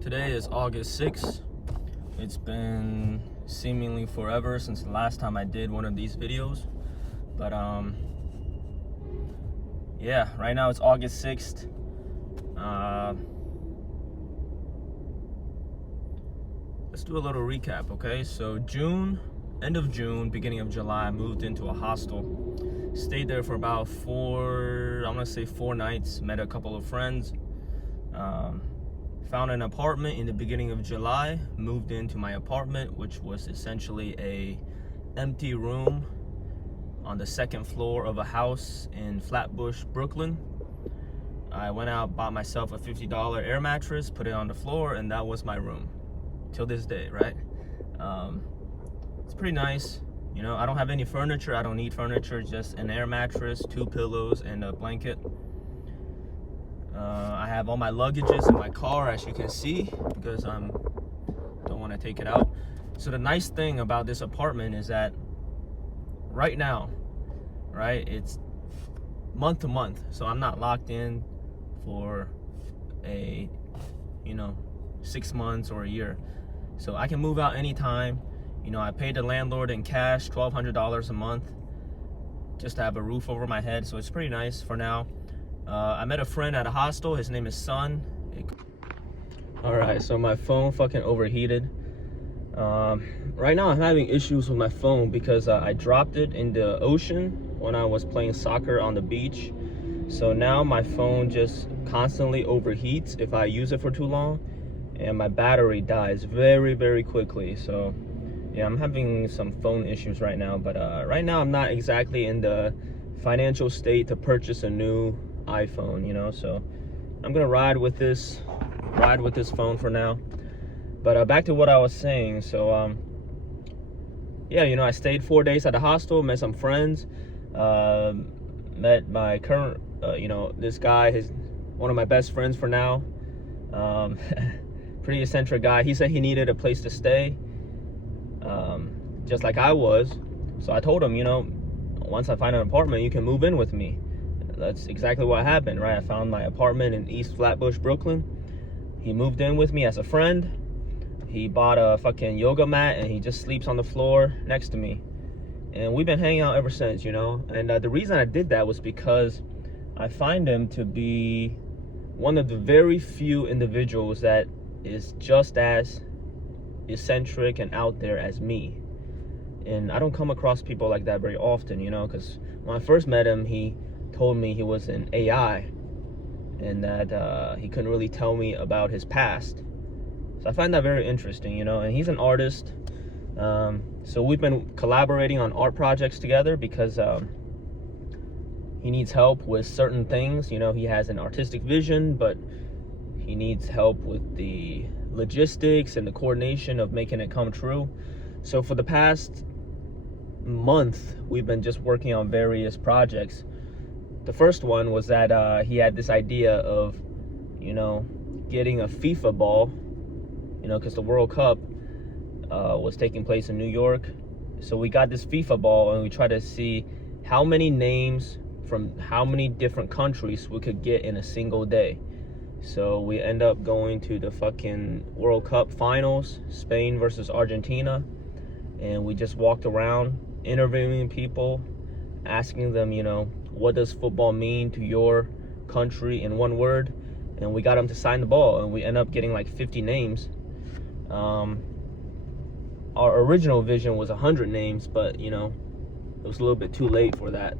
Today is August 6th. It's been seemingly forever since the last time I did one of these videos. But yeah, right now it's August 6th. Let's do a little recap, okay? So end of June, beginning of July, I moved into a hostel. Stayed there for about 4 nights, met a couple of friends. Found an apartment in the beginning of July, moved into my apartment, which was essentially a empty room on the second floor of a house in Flatbush, Brooklyn. I went out, bought myself a $50 air mattress, put it on the floor, and that was my room till this day, right? It's pretty nice. You know, I don't have any furniture. I don't need furniture, just an air mattress, 2 pillows, and a blanket. I have all my luggages in my car, as you can see, because I don't want to take it out. So the nice thing about this apartment is that right now, right, it's month to month. So I'm not locked in for 6 months or a year. So I can move out anytime. You know, I paid the landlord in cash $1,200 a month just to have a roof over my head. So it's pretty nice for now. I met a friend at a hostel. His name is Sun. Alright, so my phone fucking overheated. Right now I'm having issues with my phone because I dropped it in the ocean when I was playing soccer on the beach. So now my phone just constantly overheats if I use it for too long, and my battery dies very, very quickly. So yeah, I'm having some phone issues right now, but right now I'm not exactly in the financial state to purchase a new iPhone, you know, so I'm gonna ride with this phone for now. But back to what I was saying. So yeah, you know, I stayed 4 days at the hostel, met some friends, met my current this guy, one of my best friends for now. Pretty eccentric guy. He said he needed a place to stay, just like I was. So I told him, you know, once I find an apartment, you can move in with me. That's exactly what happened, right? I found my apartment in East Flatbush, Brooklyn. He moved in with me as a friend. He bought a fucking yoga mat and he just sleeps on the floor next to me. And we've been hanging out ever since, you know? And the reason I did that was because I find him to be one of the very few individuals that is just as eccentric and out there as me. And I don't come across people like that very often, you know? Because when I first met him, he told me he was an AI and that he couldn't really tell me about his past. So I find that very interesting, you know. And he's an artist, so we've been collaborating on art projects together because he needs help with certain things. You know, he has an artistic vision, but he needs help with the logistics and the coordination of making it come true. So for the past month, we've been just working on various projects. The first one was that he had this idea of, you know, getting a FIFA ball, you know, because the World Cup was taking place in New York. So we got this FIFA ball and we tried to see how many names from how many different countries we could get in a single day. So we end up going to the fucking World Cup finals, Spain versus Argentina. And we just walked around interviewing people, asking them, you know, what does football mean to your country in one word? And we got them to sign the ball, and we end up getting like 50 names. Our original vision was 100 names, but you know, it was a little bit too late for that.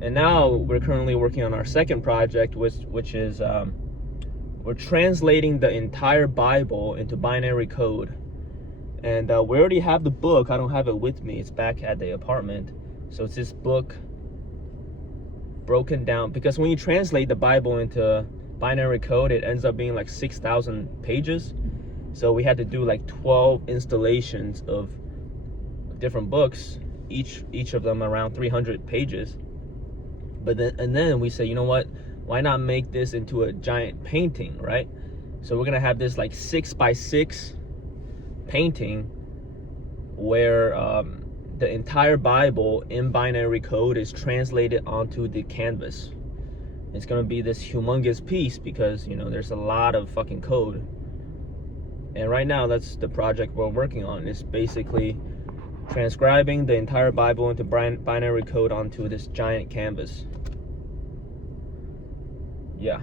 And now we're currently working on our second project, which is we're translating the entire Bible into binary code. And we already have the book. I don't have it with me. It's back at the apartment. So it's this book broken down, because when you translate the Bible into binary code, it ends up being like 6,000 pages. So we had to do like 12 installations of different books, each of them around 300 pages. But then we say, you know what? Why not make this into a giant painting, right? So we're gonna have this like 6x6 painting where the entire Bible in binary code is translated onto the canvas. it's gonna be this humongous piece because, you know, there's a lot of fucking code. And right now, that's the project we're working on. It's basically transcribing the entire Bible into binary code onto this giant canvas. Yeah.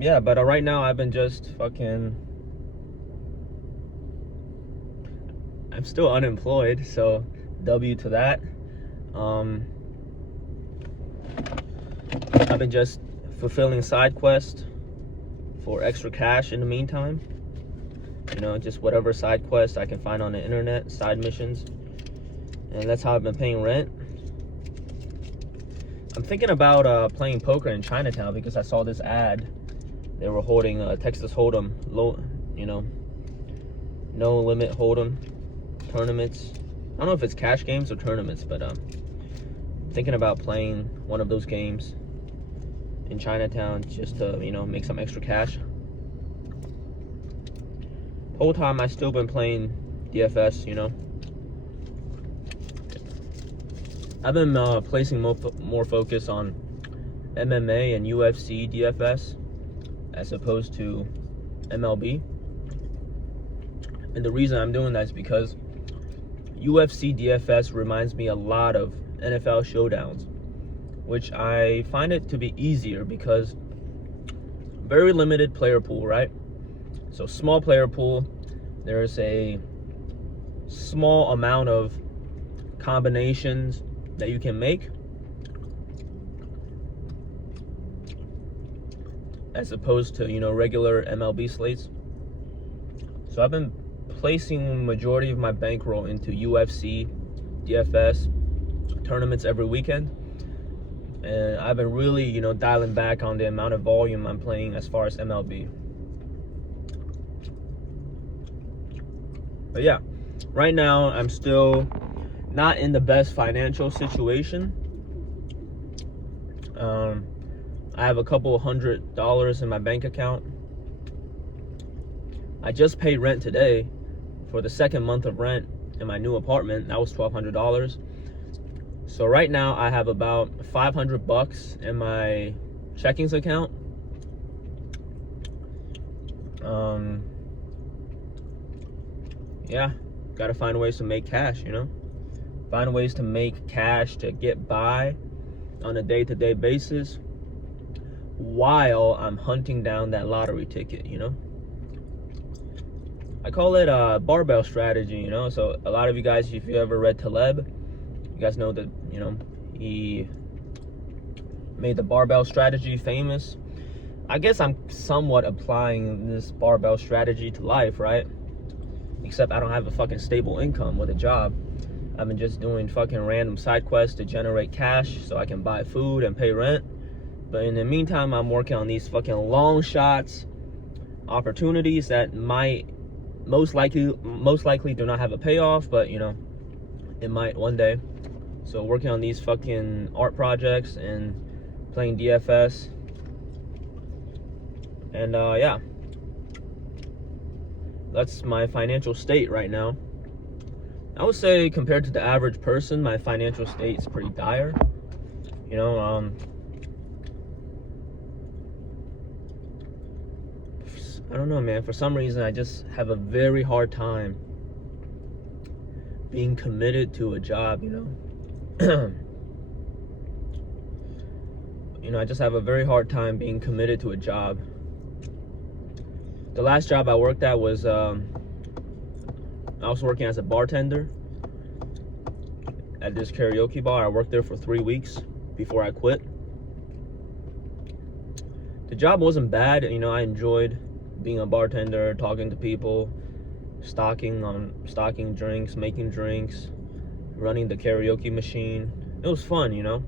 Yeah, but right now I've been just fucking... I'm still unemployed, so W to that. I've been just fulfilling side quests for extra cash in the meantime. You know, just whatever side quests I can find on the internet, side missions. And that's how I've been paying rent. I'm thinking about playing poker in Chinatown because I saw this ad. They were holding Texas Hold'em, no limit Hold'em tournaments. I don't know if it's cash games or tournaments, but I'm thinking about playing one of those games in Chinatown just to, you know, make some extra cash. The whole time I've still been playing DFS, you know. I've been placing more focus on MMA and UFC DFS as opposed to MLB. And the reason I'm doing that is because UFC DFS reminds me a lot of NFL showdowns, which I find it to be easier because very limited player pool, right? So small player pool, there's a small amount of combinations that you can make as opposed to, you know, regular MLB slates. So I've been placing majority of my bankroll into UFC DFS tournaments every weekend, and I've been really, you know, dialing back on the amount of volume I'm playing as far as MLB. But yeah, right now I'm still not in the best financial situation. I have a couple $100 in my bank account. I just paid rent today for the second month of rent in my new apartment. That was $1,200. So right now I have about $500 in my checkings account. Yeah, gotta find ways to make cash, you know. Find ways to make cash to get by on a day-to-day basis while I'm hunting down that lottery ticket, you know. I call it a barbell strategy, you know. So a lot of you guys, if you ever read Taleb, you guys know that, you know, he made the barbell strategy famous. I guess I'm somewhat applying this barbell strategy to life, right? Except I don't have a fucking stable income with a job. I've been just doing fucking random side quests to generate cash so I can buy food and pay rent. But in the meantime, I'm working on these fucking long shots opportunities that might most likely do not have a payoff, but you know, it might one day. So working on these fucking art projects and playing DFS. And yeah, that's my financial state right now. I would say compared to the average person, my financial state is pretty dire. You know, I don't know, man. For some reason, I just have a very hard time being committed to a job, you know. You know, I just have a very hard time being committed to a job. The last job I worked at was, I was working as a bartender at this karaoke bar. I worked there for 3 weeks before I quit. The job wasn't bad, you know. I enjoyed being a bartender, talking to people, stocking drinks, making drinks, running the karaoke machine. It was fun, you know.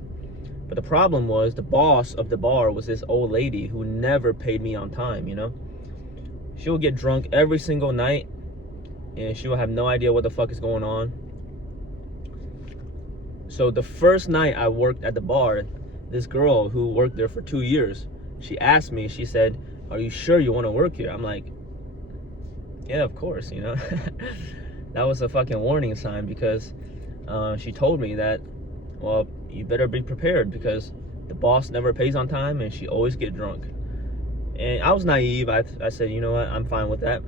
But the problem was the boss of the bar was this old lady who never paid me on time, you know. She would get drunk every single night, and she will have no idea what the fuck is going on. So the first night I worked at the bar, this girl who worked there for 2 years, she asked me, she said, "Are you sure you want to work here?" I'm like, yeah, of course, you know. That was a fucking warning sign because she told me that, well, you better be prepared because the boss never pays on time and she always get drunk. And I was naive. I said, you know what, I'm fine with that.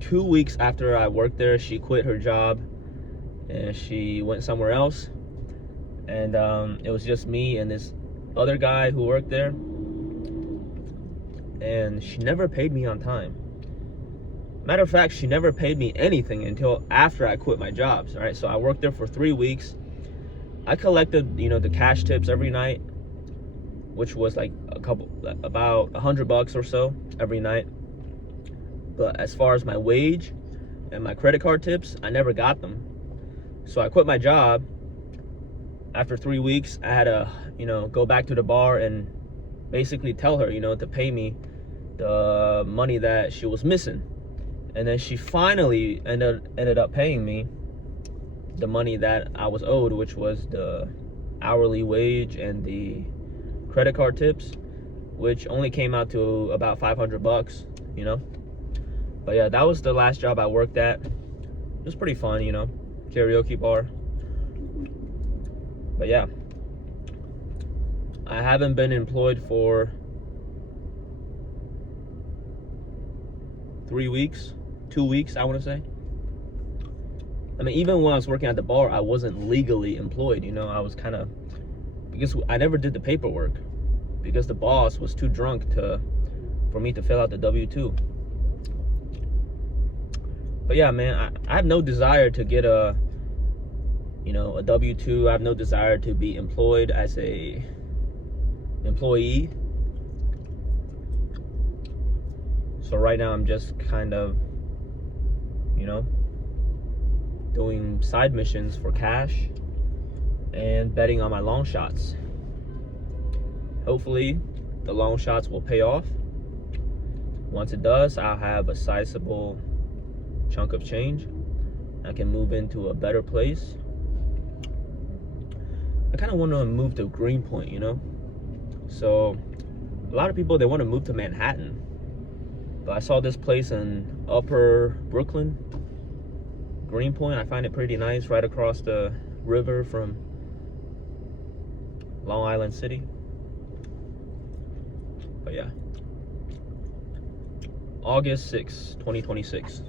2 weeks after I worked there, she quit her job and she went somewhere else. And it was just me and this other guy who worked there. And she never paid me on time. Matter of fact, she never paid me anything until after I quit my jobs. All right, so I worked there for 3 weeks. I collected, the cash tips every night, which was like about $100 or so every night. But as far as my wage and my credit card tips, I never got them. So I quit my job. After 3 weeks, I had to, go back to the bar and basically tell her, to pay me the money that she was missing. And then she finally ended up paying me the money that I was owed, which was the hourly wage and the credit card tips, which only came out to about $500, But yeah, that was the last job I worked at. It was pretty fun, karaoke bar. But yeah, I haven't been employed for 3 weeks, 2 weeks, I want to say. I mean, even when I was working at the bar, I wasn't legally employed, I was kind of, because I never did the paperwork because the boss was too drunk for me to fill out the W-2. But yeah, man, I have no desire to get a W-2. I have no desire to be employed as a employee. So right now I'm just kind of, doing side missions for cash and betting on my long shots. Hopefully the long shots will pay off. Once it does, I'll have a sizable chunk of change. I can move into a better place. I kind of want to move to Greenpoint, So a lot of people, they want to move to Manhattan. But I saw this place in Upper Brooklyn, Greenpoint. I find it pretty nice, right across the river from Long Island City. But yeah, August 6th, 2026.